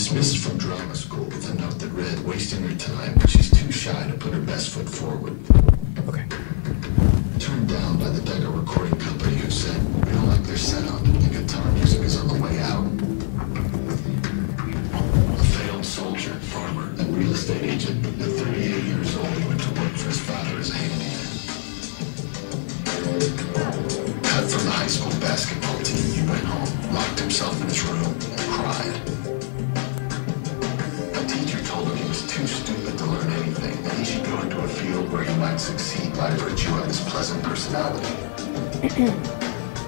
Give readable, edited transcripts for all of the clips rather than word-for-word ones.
dismissed from drama school with a note that read, wasting her time, but she's too shy to put her best foot forward. Okay. Turned down by the Decca recording company who said, we don't like their setup, and guitar music is on the way out. A failed soldier, farmer, and real estate agent, at 38 years old, he went to work for his father as a handyman. Cut from the high school basketball team, he went home, locked himself in his room, and cried. A teacher told him he was too stupid to learn anything, and he should go into a field where he might succeed by virtue of his pleasant personality.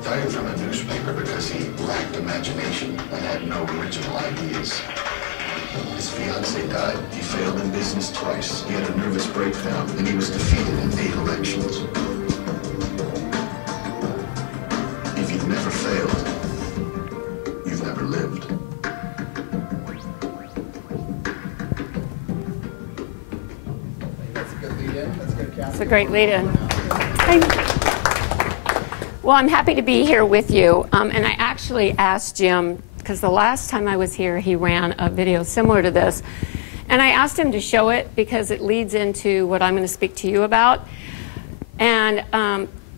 Fired from a newspaper because he lacked imagination and had no original ideas. His fiancée died. He failed in business twice. He had a nervous breakdown, and he was defeated in 8 elections. If you've never failed, you've never lived. That's a good lead-in. That's a good cast. It's a great lead-in. Well, I'm happy to be here with you. And I actually asked Jim, because the last time I was here, he ran a video similar to this. And I asked him to show it because it leads into what I'm going to speak to you about. And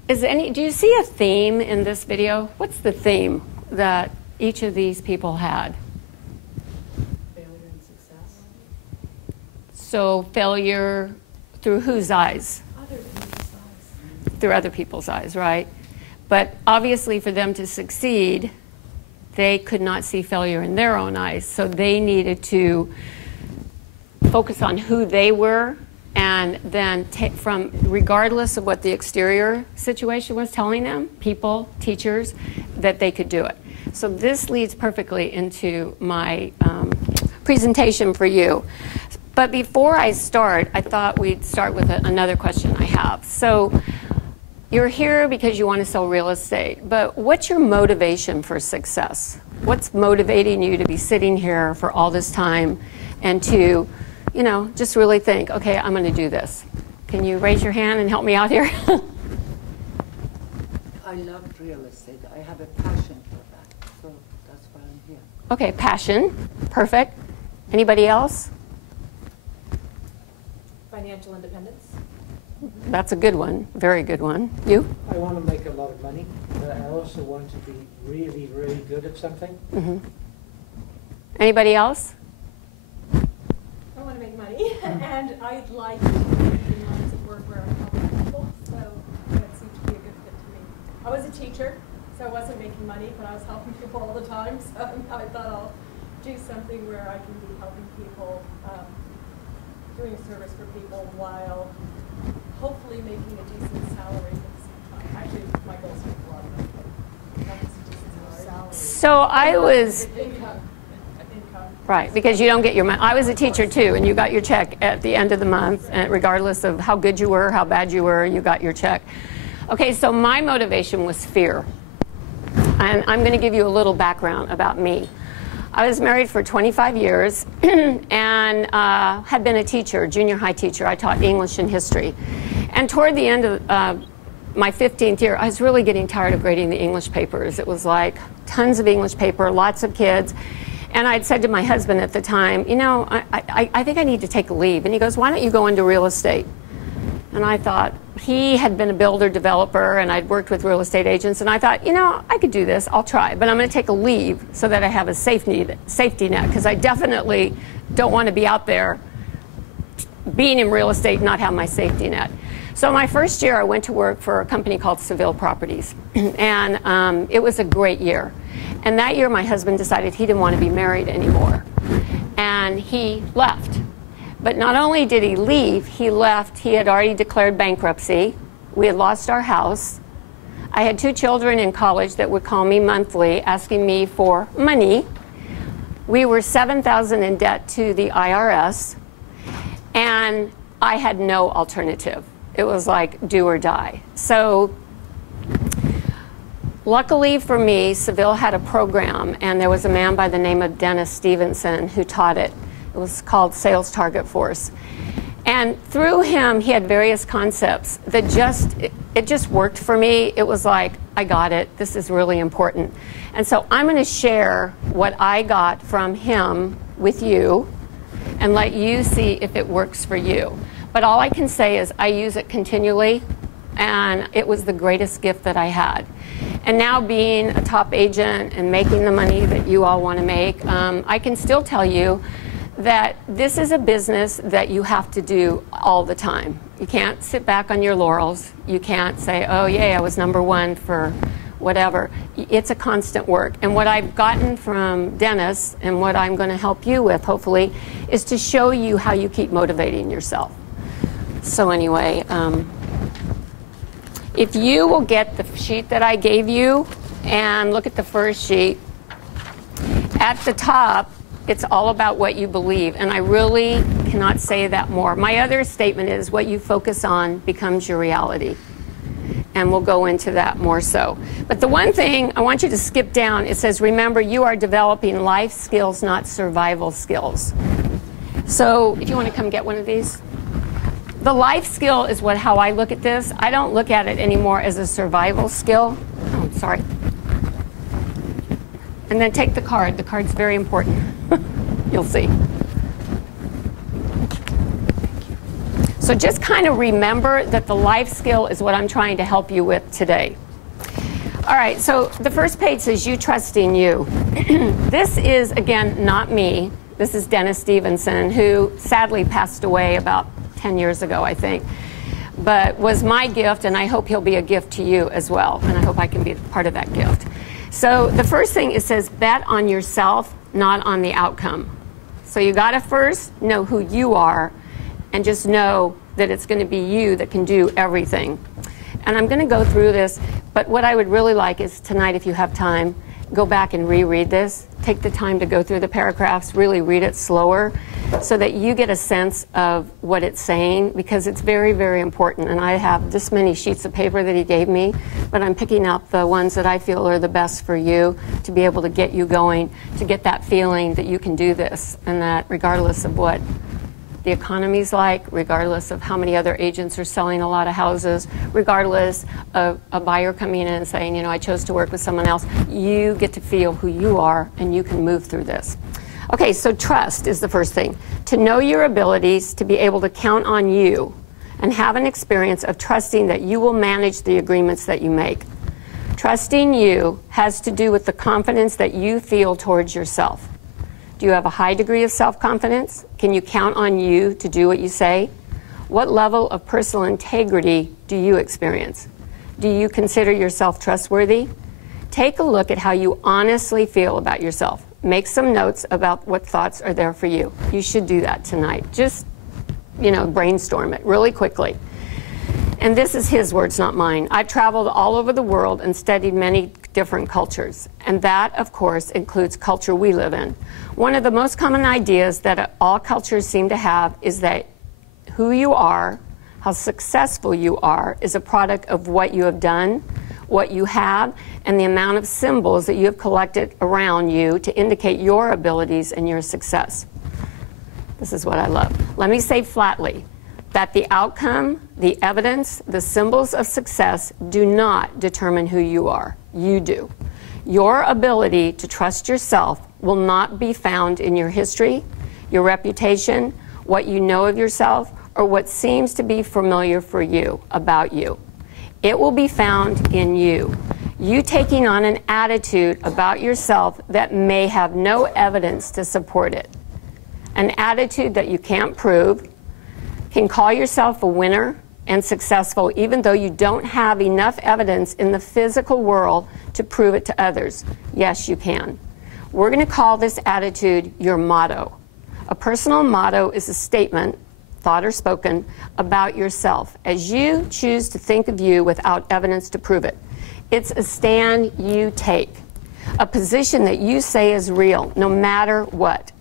do you see a theme in this video? What's the theme that each of these people had? Failure and success. So failure through whose eyes? Other people's eyes. Through other people's eyes, right? But obviously for them to succeed, they could not see failure in their own eyes. So they needed to focus on who they were and then from regardless of what the exterior situation was telling them, people, teachers, that they could do it. So this leads perfectly into my presentation for you. But before I start, I thought we'd start with another question I have. So you're here because you want to sell real estate, but what's your motivation for success? What's motivating you to be sitting here for all this time and to, you know, just really think, okay, I'm going to do this? Can you raise your hand and help me out here? I love real estate. I have a passion for that, so that's why I'm here. Okay, passion, perfect. Anybody else? Financial independence. That's a good one, very good one. You? I want to make a lot of money, but I also want to be really, really good at something. Mm-hmm. Anybody else? I want to make money, and I'd like to be in lines of work where I'm helping people, so that seemed to be a good fit to me. I was a teacher, so I wasn't making money, but I was helping people all the time, so I thought I'll do something where I can be helping people, doing a service for people while hopefully making a decent salary at the same time. Actually, my goal is to make a lot of money, but not just a decent salary. So I was... Income. Right, because you don't get your money. I was a teacher too, and you got your check at the end of the month, and regardless of how good you were, how bad you were, you got your check. Okay, so my motivation was fear. And I'm going to give you a little background about me. I was married for 25 years and had been a teacher, junior high teacher. I taught English and history. And toward the end of my 15th year, I was really getting tired of grading the English papers. It was like tons of English paper, lots of kids. And I'd said to my husband at the time, you know, I think I need to take a leave. And he goes, why don't you go into real estate? And I thought, he had been a builder developer and I'd worked with real estate agents. And I thought, you know, I could do this, I'll try. But I'm going to take a leave so that I have a safety net, because I definitely don't want to be out there being in real estate and not have my safety net. So my first year, I went to work for a company called Seville Properties. And it was a great year. And that year, my husband decided he didn't want to be married anymore. And he left. But not only did he leave, he left. He had already declared bankruptcy. We had lost our house. I had 2 children in college that would call me monthly asking me for money. We were $7,000 in debt to the IRS. And I had no alternative. It was like do or die. So luckily for me, Seville had a program, and there was a man by the name of Dennis Stevenson who taught it. It was called Sales Target Force. And through him, he had various concepts that it just worked for me. It was like, I got it. This is really important. And so I'm going to share what I got from him with you and let you see if it works for you. But all I can say is I use it continually, and it was the greatest gift that I had. And now being a top agent and making the money that you all want to make, I can still tell you that this is a business that you have to do all the time. You can't sit back on your laurels. You can't say, oh, yay, I was #1 for whatever. It's a constant work. And what I've gotten from Dennis and what I'm going to help you with, hopefully, is to show you how you keep motivating yourself. So anyway, if you will get the sheet that I gave you and look at the first sheet, at the top, it's all about what you believe, and I really cannot say that more. My other statement is what you focus on becomes your reality, and we'll go into that more so. But the one thing I want you to skip down, it says, remember, you are developing life skills, not survival skills. So if you want to come get one of these. The life skill is how I look at this. I don't look at it anymore as a survival skill. Oh, sorry. And then take the card. The card's very important. You'll see. So just kind of remember that the life skill is what I'm trying to help you with today. All right, so the first page says, you trusting you. This is, again, not me. This is Dennis Stevenson, who sadly passed away about 10 years ago, I think, but was my gift, and I hope he'll be a gift to you as well, and I hope I can be part of that gift. So the first thing, it says, bet on yourself, not on the outcome. So you got to first know who you are and just know that it's going to be you that can do everything. And I'm going to go through this, but what I would really like is tonight, if you have time, go back and reread this. Take the time to go through the paragraphs, really read it slower so that you get a sense of what it's saying, because it's very, very important. And I have this many sheets of paper that he gave me, but I'm picking out the ones that I feel are the best for you to be able to get you going, to get that feeling that you can do this, and that regardless of what the economy's like, regardless of how many other agents are selling a lot of houses, regardless of a buyer coming in and saying, you know, I chose to work with someone else, you get to feel who you are and you can move through this. Okay, so trust is the first thing. To know your abilities, to be able to count on you and have an experience of trusting that you will manage the agreements that you make. Trusting you has to do with the confidence that you feel towards yourself. Do you have a high degree of self-confidence? Can you count on you to do what you say? What level of personal integrity do you experience? Do you consider yourself trustworthy? Take a look at how you honestly feel about yourself. Make some notes about what thoughts are there for you. You should do that tonight. Just, you know, brainstorm it really quickly. And this is his words, not mine. I've traveled all over the world and studied many different cultures. And that, of course, includes culture we live in. One of the most common ideas that all cultures seem to have is that who you are, how successful you are, is a product of what you have done, what you have, and the amount of symbols that you have collected around you to indicate your abilities and your success. This is what I love. Let me say flatly that the outcome, the evidence, the symbols of success do not determine who you are. You do. Your ability to trust yourself will not be found in your history, your reputation, what you know of yourself, or what seems to be familiar for you about you. It will be found in you. You taking on an attitude about yourself that may have no evidence to support it. An attitude that you can't prove, can call yourself a winner and successful even though you don't have enough evidence in the physical world to prove it to others. Yes, you can. We're going to call this attitude your motto. A personal motto is a statement, thought or spoken, about yourself as you choose to think of you without evidence to prove it. It's a stand you take, a position that you say is real, no matter what.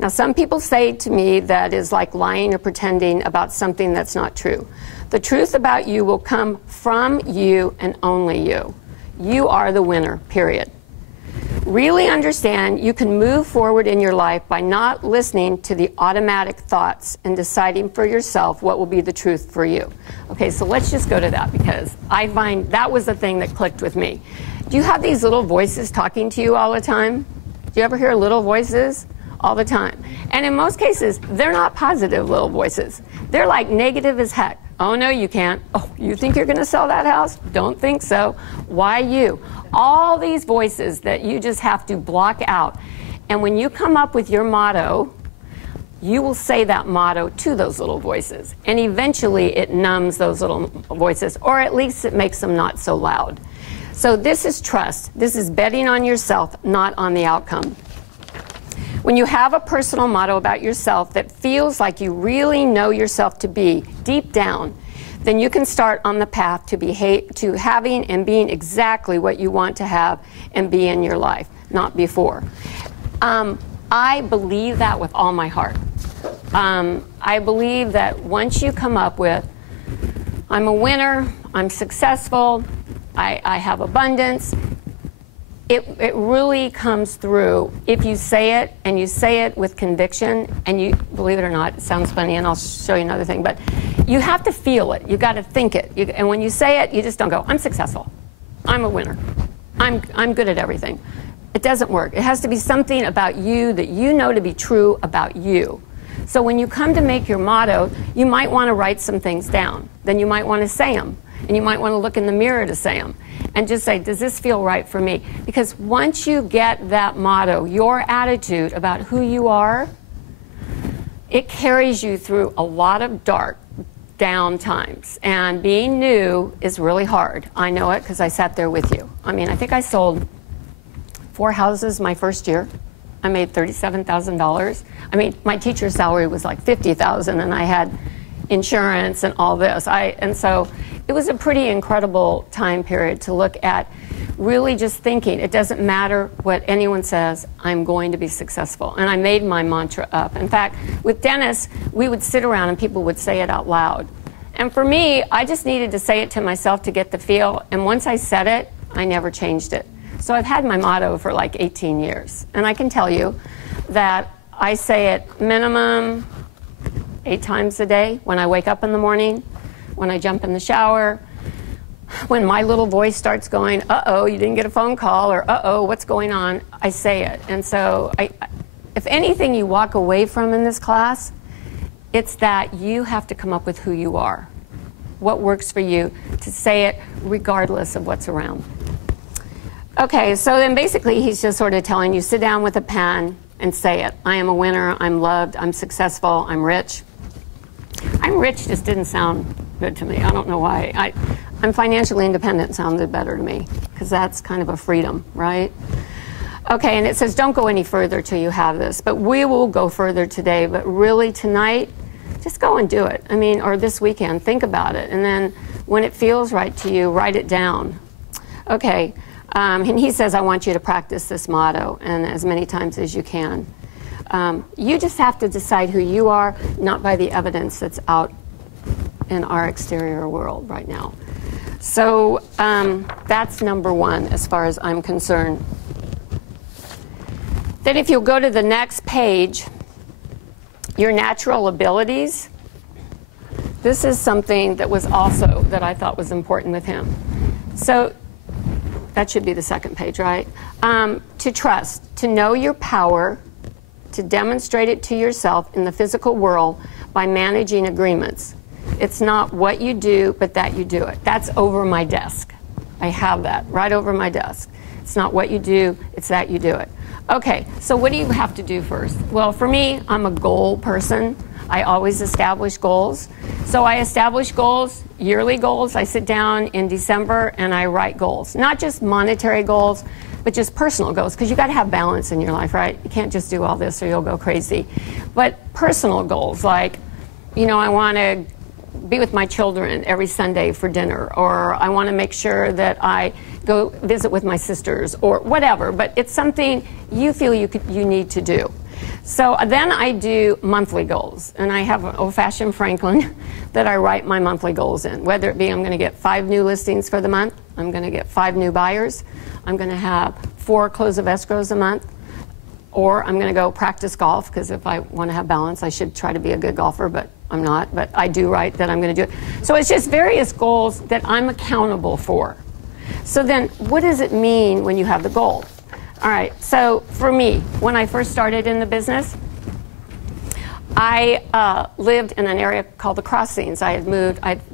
Now, some people say to me that is like lying or pretending about something that's not true. The truth about you will come from you and only you. You are the winner, period. Really understand you can move forward in your life by not listening to the automatic thoughts and deciding for yourself what will be the truth for you. Okay, so let's just go to that because I find that was the thing that clicked with me. Do you have these little voices talking to you all the time? Do you ever hear little voices? all the time. And in most cases, they're not positive little voices. They're like negative as heck. Oh, no, you can't. Oh, you think you're going to sell that house? Don't think so. Why you? All these voices that you just have to block out. And when you come up with your motto, you will say that motto to those little voices. And eventually it numbs those little voices, or at least it makes them not so loud. So this is trust. This is betting on yourself, not on the outcome. When you have a personal motto about yourself that feels like you really know yourself to be deep down, then you can start on the path to having and being exactly what you want to have and be in your life, not before. I believe that with all my heart. I believe that once you come up with, I'm a winner, I'm successful, I have abundance, it really comes through if you say it, and you say it with conviction, and you, believe it or not, it sounds funny, and I'll show you another thing, but you have to feel it. You got to think it. And when you say it, you just don't go, I'm successful, I'm a winner, I'm good at everything. It doesn't work. It has to be something about you that you know to be true about you. So when you come to make your motto, you might want to write some things down. Then you might want to say them. And you might want to look in the mirror to say them. And just say, does this feel right for me? Because once you get that motto, your attitude about who you are, it carries you through a lot of dark, down times. And being new is really hard. I know it because I sat there with you. I mean, I think I sold 4 houses my first year. I made $37,000. I mean, my teacher's salary was like $50,000, and I had insurance and all this. And so it was a pretty incredible time period to look at, really just thinking, it doesn't matter what anyone says, I'm going to be successful. And I made my mantra up. In fact, with Dennis, we would sit around and people would say it out loud. And for me, I just needed to say it to myself to get the feel. And once I said it, I never changed it. So I've had my motto for like 18 years. And I can tell you that I say it minimum 8 times a day, when I wake up in the morning, when I jump in the shower, when my little voice starts going, uh-oh, you didn't get a phone call, or uh-oh, what's going on, I say it. And so if anything you walk away from in this class, it's that you have to come up with who you are, what works for you, to say it regardless of what's around. Okay, so then basically he's just sort of telling you, sit down with a pen and say it. I am a winner, I'm loved, I'm successful, I'm rich. I'm rich just didn't sound good to me. I don't know why. I'm financially independent sounded better to me, because that's kind of a freedom, right? Okay, and it says don't go any further till you have this, but we will go further today. But really tonight, just go and do it. I mean, or this weekend, think about it. And then when it feels right to you, write it down. Okay. And he says, I want you to practice this motto, and as many times as you can. You just have to decide who you are, not by the evidence that's out in our exterior world right now. So that's number 1 as far as I'm concerned. Then if you'll go to the next page, your natural abilities. This is something that was also that I thought was important with him. So that should be the second page, right? To trust, to know your power, to demonstrate it to yourself in the physical world by managing agreements. It's not what you do, but that you do it. That's over my desk. I have that right over my desk. It's not what you do, it's that you do it. Okay, so what do you have to do first? Well, for me, I'm a goal person. I always establish goals. So I establish goals, yearly goals. I sit down in December and I write goals. Not just monetary goals, but just personal goals, because you got to have balance in your life, right? You can't just do all this or you'll go crazy. But personal goals, like, you know, I want to be with my children every Sunday for dinner, or I want to make sure that I go visit with my sisters, or whatever. But it's something you feel you need to do. So then I do monthly goals, and I have an old-fashioned Franklin that I write my monthly goals in, whether it be I'm going to get 5 new listings for the month, I'm going to get 5 new buyers, I'm going to have 4 close of escrows a month, or I'm going to go practice golf, because if I want to have balance, I should try to be a good golfer, but I'm not. But I do write that I'm going to do it. So it's just various goals that I'm accountable for. So then what does it mean when you have the goal? All right, so for me, when I first started in the business, I lived in an area called the Crossings. I'd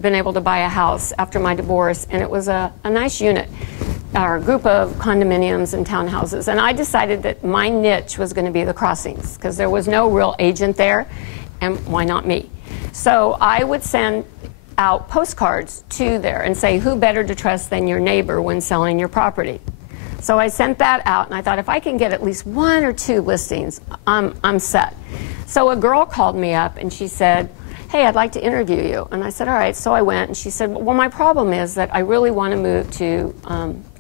been able to buy a house after my divorce, and it was a nice unit, or a group of condominiums and townhouses. And I decided that my niche was going to be the Crossings, because there was no real agent there, and why not me? So I would send out postcards to there and say, who better to trust than your neighbor when selling your property? So I sent that out, and I thought, if I can get at least 1 or 2 listings, I'm set. So a girl called me up, and she said, hey, I'd like to interview you. And I said, all right. So I went, and she said, well, my problem is that I really want to move to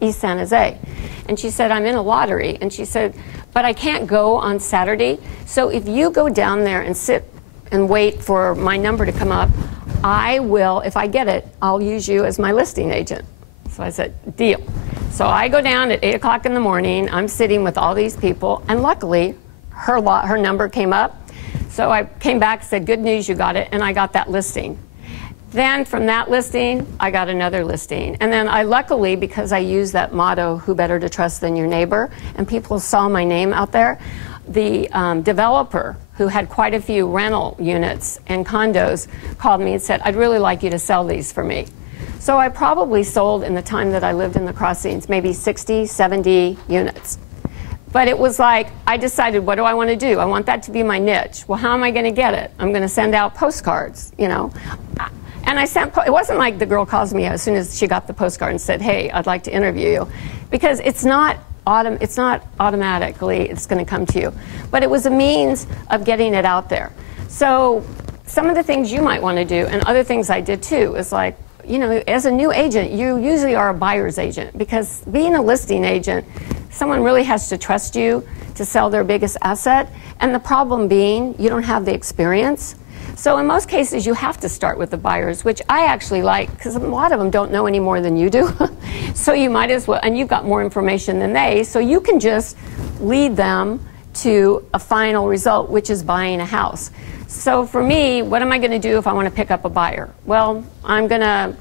East San Jose. And she said, I'm in a lottery. And she said, but I can't go on Saturday. So if you go down there and sit and wait for my number to come up, I will, if I get it, I'll use you as my listing agent. So I said, deal. So I go down at 8 o'clock in the morning. I'm sitting with all these people, and luckily, her number came up. So I came back and said, good news, you got it, and I got that listing. Then from that listing, I got another listing. And then I luckily, because I used that motto, who better to trust than your neighbor, and people saw my name out there, the developer, who had quite a few rental units and condos, called me and said, I'd really like you to sell these for me. So I probably sold, in the time that I lived in the Crossings, maybe 60, 70 units. But it was like, I decided, what do I want to do? I want that to be my niche. Well, how am I going to get it? I'm going to send out postcards, you know. And I sent, it wasn't like the girl calls me as soon as she got the postcard and said, hey, I'd like to interview you. Because it's not automatically it's going to come to you. But it was a means of getting it out there. So some of the things you might want to do, and other things I did too, is like, you know, as a new agent, you usually are a buyer's agent, because being a listing agent, someone really has to trust you to sell their biggest asset. And the problem being, you don't have the experience. So in most cases, you have to start with the buyers, which I actually like, because a lot of them don't know any more than you do. So you might as well, and you've got more information than they, so you can just lead them to a final result, which is buying a house. So for me, what am I going to do if I want to pick up a buyer? Well, I'm going to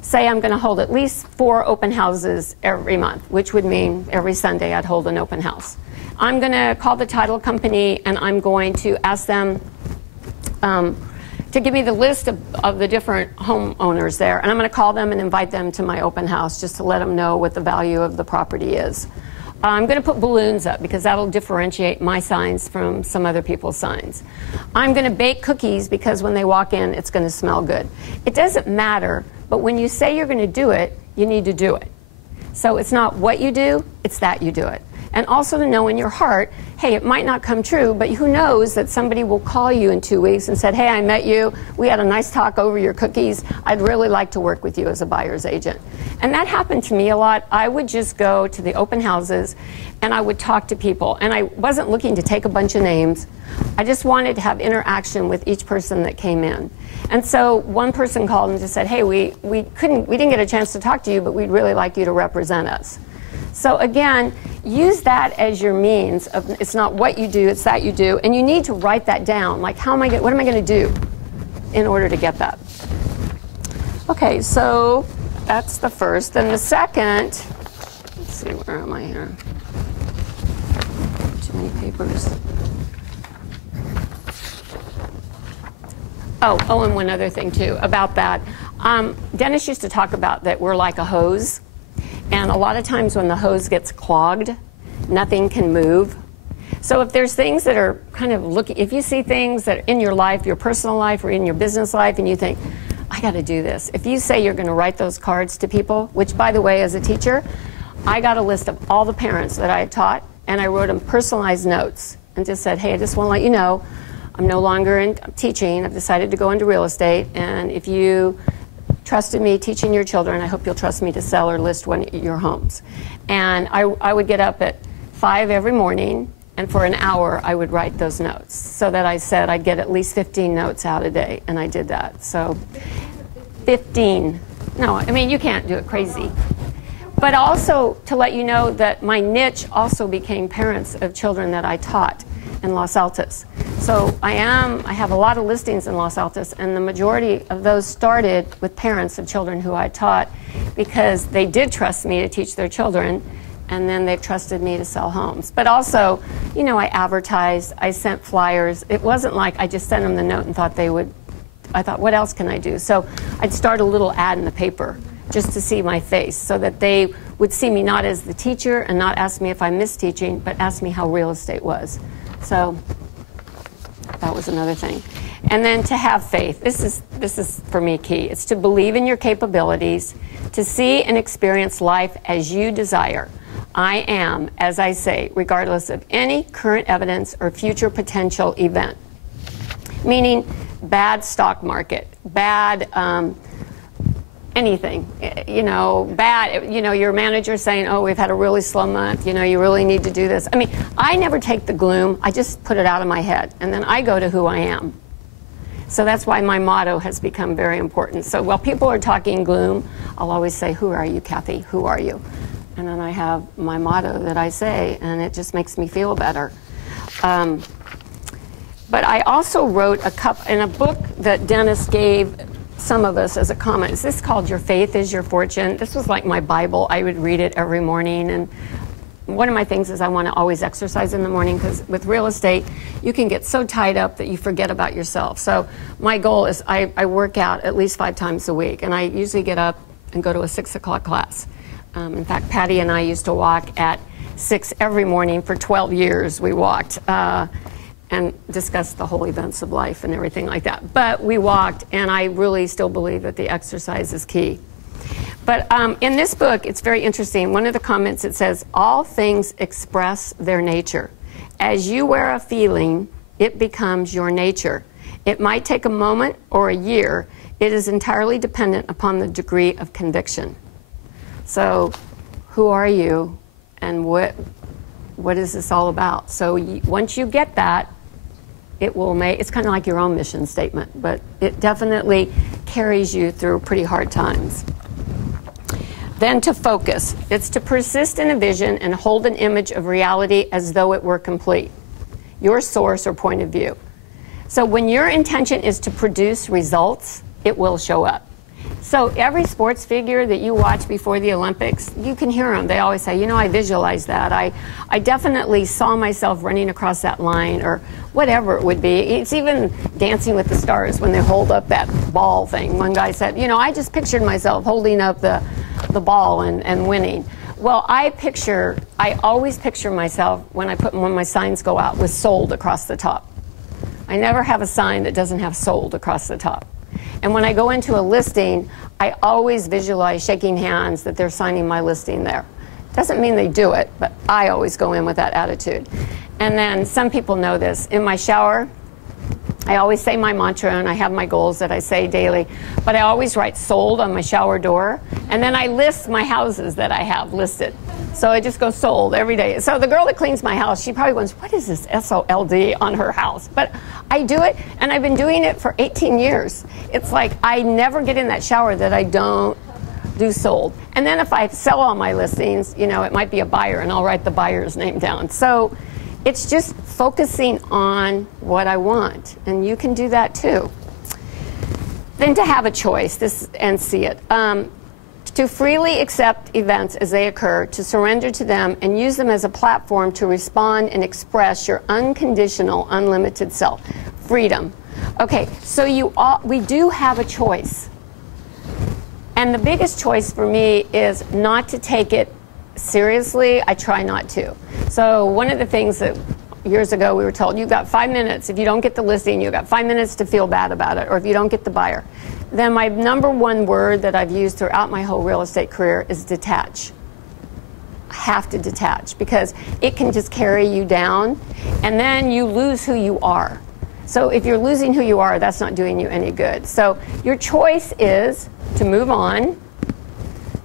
say I'm going to hold at least 4 open houses every month, which would mean every Sunday I'd hold an open house. I'm going to call the title company, and I'm going to ask them to give me the list of the different homeowners there. And I'm going to call them and invite them to my open house just to let them know what the value of the property is. I'm going to put balloons up, because that'll differentiate my signs from some other people's signs. I'm going to bake cookies, because when they walk in, it's going to smell good. It doesn't matter, but when you say you're going to do it, you need to do it. So it's not what you do, it's that you do it. And also to know in your heart, hey, it might not come true, but who knows that somebody will call you in 2 weeks and said, hey, I met you, we had a nice talk over your cookies, I'd really like to work with you as a buyer's agent. And that happened to me a lot. I would just go to the open houses and I would talk to people. And I wasn't looking to take a bunch of names. I just wanted to have interaction with each person that came in. And so one person called and just said, hey, we didn't get a chance to talk to you, but we'd really like you to represent us. So again, use that as your means of, it's not what you do, it's that you do, and you need to write that down. Like, what am I going to do in order to get that? Okay, so that's the first. Then the second, let's see, where am I here? Too many papers. Oh, and one other thing too about that. Dennis used to talk about that we're like a hose. And a lot of times when the hose gets clogged, nothing can move. So if there's things that are kind of if you see things that are in your life, your personal life or in your business life, and you think, I got to do this. If you say you're going to write those cards to people, which by the way, as a teacher, I got a list of all the parents that I had taught, and I wrote them personalized notes and just said, hey, I just want to let you know, I'm no longer in teaching. I've decided to go into real estate, and if you trusted me teaching your children, I hope you'll trust me to sell or list one of your homes. And I would get up at 5 every morning, and for an hour I would write those notes, so that I said I'd get at least 15 notes out a day, and I did that. So 15. No, I mean, you can't do it crazy. But also to let you know that my niche also became parents of children that I taught in Los Altos. So I have a lot of listings in Los Altos, and the majority of those started with parents of children who I taught, because they did trust me to teach their children, and then they've trusted me to sell homes. But also, you know, I advertised, I sent flyers. It wasn't like I just sent them the note and thought they would, I thought, what else can I do? So I'd start a little ad in the paper just to see my face so that they would see me not as the teacher and not ask me if I missed teaching, but ask me how real estate was. So that was another thing. And then to have faith. This is for me key. It's to believe in your capabilities, to see and experience life as you desire. I am, as I say, regardless of any current evidence or future potential event. Meaning bad stock market, bad anything, you know, bad, you know, your manager saying, oh, we've had a really slow month, you know, you really need to do this. I mean, I never take the gloom, I just put it out of my head, and then I go to who I am. So that's why my motto has become very important. So while people are talking gloom, I'll always say, who are you, Kathy? Who are you? And then I have my motto that I say, and it just makes me feel better. But I also wrote in a book that Dennis gave some of us as a comment. Is this called Your Faith is Your Fortune? This was like my Bible. I would read it every morning. And one of my things is I want to always exercise in the morning, because with real estate, you can get so tied up that you forget about yourself. So my goal is I work out at least 5 times a week, and I usually get up and go to a 6 o'clock class. In fact, Patty and I used to walk at 6 every morning for 12 years. We walked and discussed the whole events of life and everything like that. But we walked, and I really still believe that the exercise is key. But in this book, it's very interesting. One of the comments, it says, all things express their nature. As you wear a feeling, it becomes your nature. It might take a moment or a year. It is entirely dependent upon the degree of conviction. So who are you, and what is this all about? So once you get that, it will make, it's kind of like your own mission statement, but it definitely carries you through pretty hard times. Then to focus. It's to persist in a vision and hold an image of reality as though it were complete, your source or point of view. So when your intention is to produce results, it will show up. So every sports figure that you watch before the Olympics, you can hear them. They always say, you know, I visualized that. I definitely saw myself running across that line, or whatever it would be. It's even Dancing with the Stars when they hold up that ball thing. One guy said, you know, I just pictured myself holding up the ball and winning. Well, I always picture myself when my signs go out with sold across the top. I never have a sign that doesn't have sold across the top. And when I go into a listing, I always visualize shaking hands that they're signing my listing there. Doesn't mean they do it, but I always go in with that attitude. And then some people know this. In my shower, I always say my mantra, and I have my goals that I say daily, but I always write sold on my shower door, and then I list my houses that I have listed. So I just go sold every day. So the girl that cleans my house, she probably goes, what is this SOLD on her house? But I do it, and I've been doing it for 18 years. It's like I never get in that shower that I don't do sold. And then if I sell all my listings, you know, it might be a buyer, and I'll write the buyer's name down. So it's just focusing on what I want, and you can do that too. Then to have a choice, and see it. To freely accept events as they occur, to surrender to them, and use them as a platform to respond and express your unconditional, unlimited self. Freedom. Okay, so we do have a choice. And the biggest choice for me is not to take it seriously. I try not to. So one of the things that years ago we were told, you've got 5 minutes. If you don't get the listing, you've got 5 minutes to feel bad about it, or if you don't get the buyer. Then my #1 word that I've used throughout my whole real estate career is detach. I have to detach, because it can just carry you down, and then you lose who you are. So if you're losing who you are, that's not doing you any good. So your choice is to move on.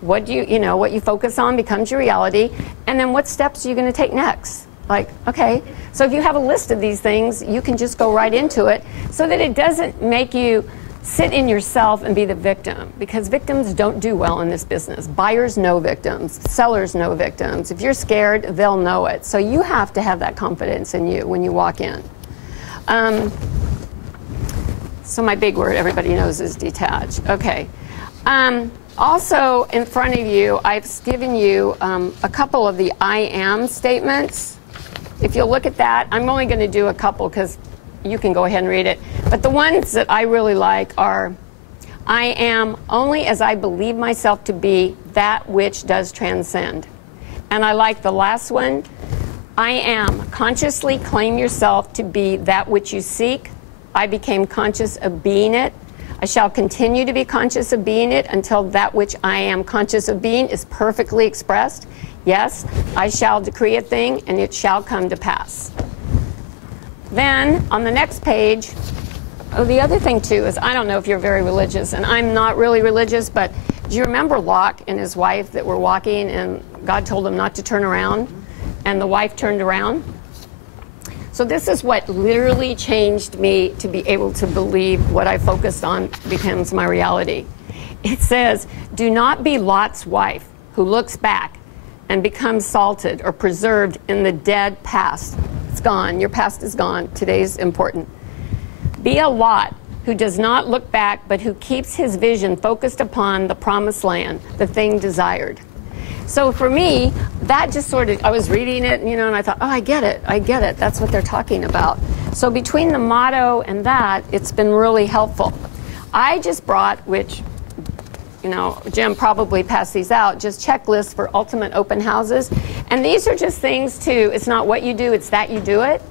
What you focus on becomes your reality, and then what steps are you going to take next? Like, okay, so if you have a list of these things, you can just go right into it, so that it doesn't make you sit in yourself and be the victim, because victims don't do well in this business. Buyers know victims, sellers know victims. If you're scared, they'll know it. So you have to have that confidence in you when you walk in. So my big word everybody knows is detach. Okay. Also, in front of you, I've given you a couple of the I am statements. If you'll look at that, I'm only going to do a couple because you can go ahead and read it. But the ones that I really like are, I am only as I believe myself to be that which does transcend. And I like the last one, I am consciously claim yourself to be that which you seek. I became conscious of being it. I shall continue to be conscious of being it until that which I am conscious of being is perfectly expressed. Yes, I shall decree a thing and it shall come to pass. Then on the next page, the other thing too is, I don't know if you're very religious, and I'm not really religious, but do you remember Lot and his wife that were walking and God told them not to turn around, and the wife turned around? So this is what literally changed me to be able to believe what I focused on becomes my reality. It says, do not be Lot's wife who looks back and becomes salted or preserved in the dead past. It's gone. Your past is gone. Today's important. Be a Lot who does not look back, but who keeps his vision focused upon the promised land, the thing desired. So for me, that just sort of, I was reading it, and I thought, oh, I get it. That's what they're talking about. So between the motto and that, it's been really helpful. I just brought, which, Jim probably passed these out, just checklists for ultimate open houses. And these are just things too. It's not what you do, it's that you do it.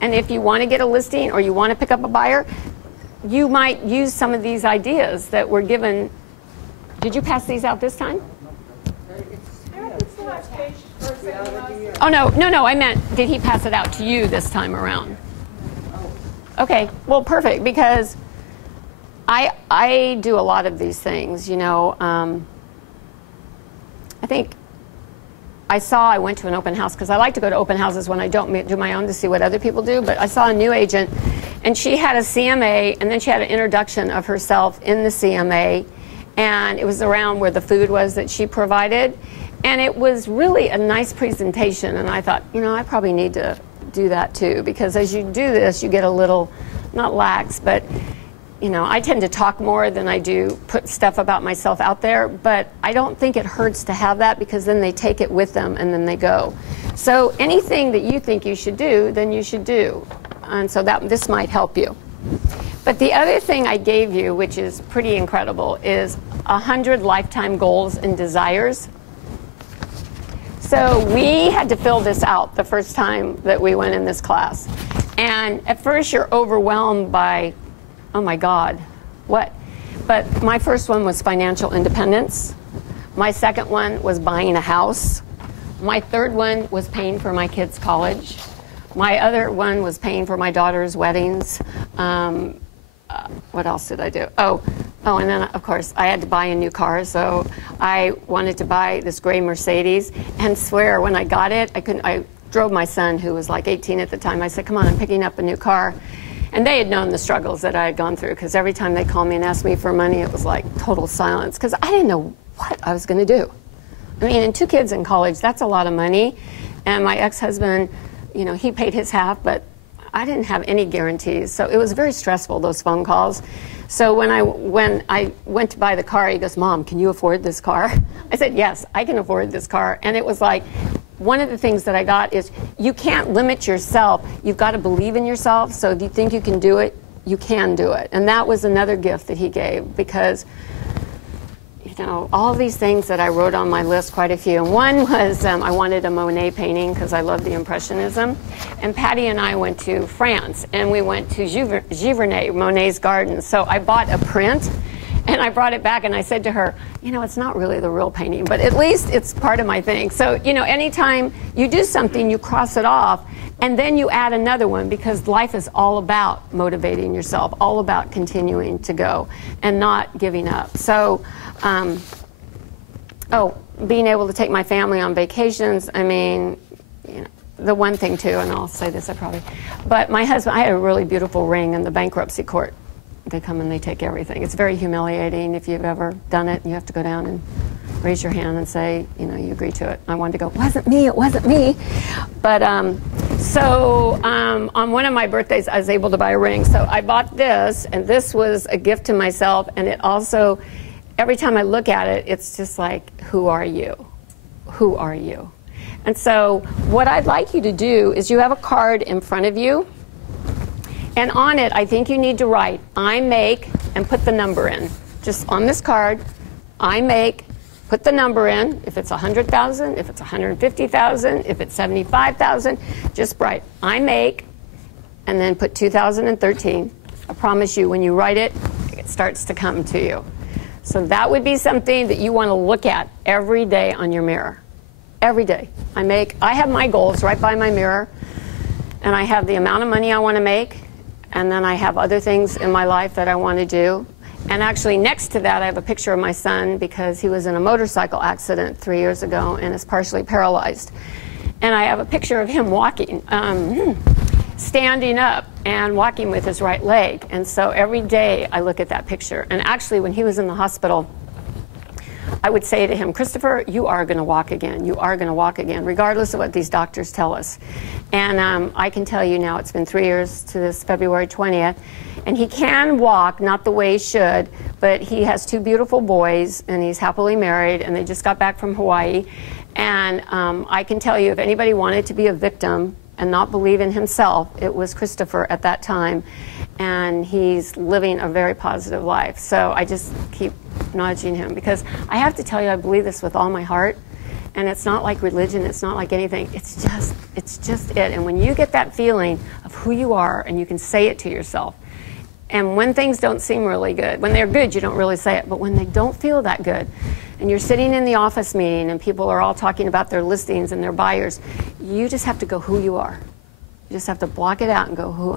And if you want to get a listing or you want to pick up a buyer, you might use some of these ideas that were given. Did you pass these out this time? Oh, no, I meant, did he pass it out to you this time around? Okay, well, perfect, because I do a lot of these things, I think I went to an open house, because I like to go to open houses when I don't do my own to see what other people do, but I saw a new agent, and she had a CMA, and then she had an introduction of herself in the CMA, and it was around where the food was that she provided. And it was really a nice presentation, and I thought, I probably need to do that too, because as you do this, you get a little, not lax, but, I tend to talk more than I do put stuff about myself out there, but I don't think it hurts to have that, because then they take it with them and then they go. So anything that you think you should do, then you should do. And so this might help you. But the other thing I gave you, which is pretty incredible, is 100 lifetime goals and desires. So we had to fill this out the first time that we went in this class. And at first you're overwhelmed by, oh my God, what? But my first one was financial independence. My second one was buying a house. My third one was paying for my kids' college. My other one was paying for my daughter's weddings. What else did I do? Oh, and then, of course, I had to buy a new car, so I wanted to buy this gray Mercedes, and swear, when I got it, I drove my son, who was like 18 at the time. I said, come on, I'm picking up a new car. And they had known the struggles that I had gone through, because every time they called me and asked me for money, it was like total silence, because I didn't know what I was going to do. I mean, and 2 kids in college, that's a lot of money. And my ex-husband, he paid his half, but I didn't have any guarantees. So it was very stressful, those phone calls. So when I went to buy the car, he goes, Mom, can you afford this car? I said, yes, I can afford this car. And it was like, one of the things that I got is, you can't limit yourself. You've got to believe in yourself. So if you think you can do it, you can do it. And that was another gift that he gave, because all these things that I wrote on my list, quite a few. And one was I wanted a Monet painting, because I love the Impressionism. And Patty and I went to France, and we went to Giverny, Monet's garden. So I bought a print, and I brought it back, and I said to her, it's not really the real painting, but at least it's part of my thing. So, anytime you do something, you cross it off, and then you add another one, because life is all about motivating yourself, all about continuing to go and not giving up. So, being able to take my family on vacations, I mean, the one thing too, and I'll say this, but my husband, I had a really beautiful ring in the bankruptcy court. They come and they take everything. It's very humiliating if you've ever done it. You have to go down and raise your hand and say, you agree to it. I wanted to go, it wasn't me. But on one of my birthdays, I was able to buy a ring. So I bought this, and this was a gift to myself, and it also, every time I look at it, it's just like, who are you? Who are you? And so what I'd like you to do is you have a card in front of you, and on it, I think you need to write, I make, and put the number in. Just on this card, I make, put the number in. If it's 100,000, if it's 150,000, if it's 75,000, just write, I make, and then put 2013. I promise you, when you write it, it starts to come to you. So that would be something that you want to look at every day on your mirror. Every day. I have my goals right by my mirror, and I have the amount of money I want to make, and then I have other things in my life that I want to do. And actually next to that, I have a picture of my son because he was in a motorcycle accident 3 years ago and is partially paralyzed. And I have a picture of him walking, standing up and walking with his right leg. And so every day I look at that picture. And actually when he was in the hospital, I would say to him, Christopher, you are going to walk again. You are going to walk again, regardless of what these doctors tell us. And I can tell you now, it's been 3 years to this February 20th. And he can walk, not the way he should, but he has 2 beautiful boys, and he's happily married, and they just got back from Hawaii. And I can tell you, if anybody wanted to be a victim and not believe in himself, it was Christopher at that time. And he's living a very positive life. So I just keep nudging him, because I have to tell you, I believe this with all my heart. And it's not like religion, it's not like anything, it's just it. And when you get that feeling of who you are, and you can say it to yourself, and when things don't seem really good, when they're good, you don't really say it, but when they don't feel that good, and you're sitting in the office meeting and people are all talking about their listings and their buyers, you just have to go who you are. You just have to block it out and go who,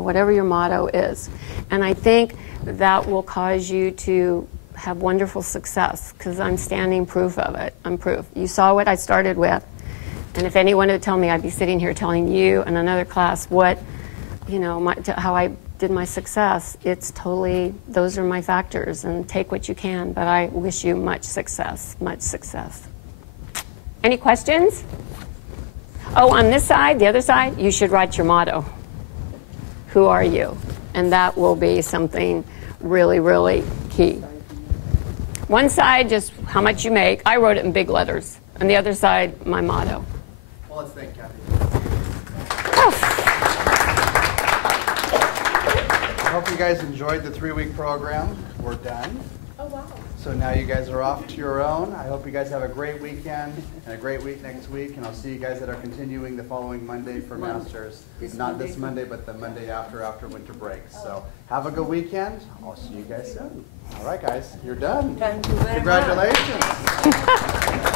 whatever your motto is. And I think that will cause you to have wonderful success, because I'm standing proof of it. I'm proof. You saw what I started with. And if anyone would tell me, I'd be sitting here telling you and another class what, how I did my success. It's totally, those are my factors, and take what you can. But I wish you much success, much success. Any questions? Oh, on this side, the other side, you should write your motto. Who are you? And that will be something really, really key. One side, just how much you make. I wrote it in big letters. And the other side, my motto. Well, let's thank Kathy. I hope you guys enjoyed the 3-week program. We're done. Oh, wow. So now you guys are off to your own. I hope you guys have a great weekend and a great week next week. And I'll see you guys that are continuing the following Monday for Masters. Not this Monday, but the Monday after winter break. So have a good weekend. I'll see you guys soon. All right, guys, you're done. Thank you very much. Congratulations.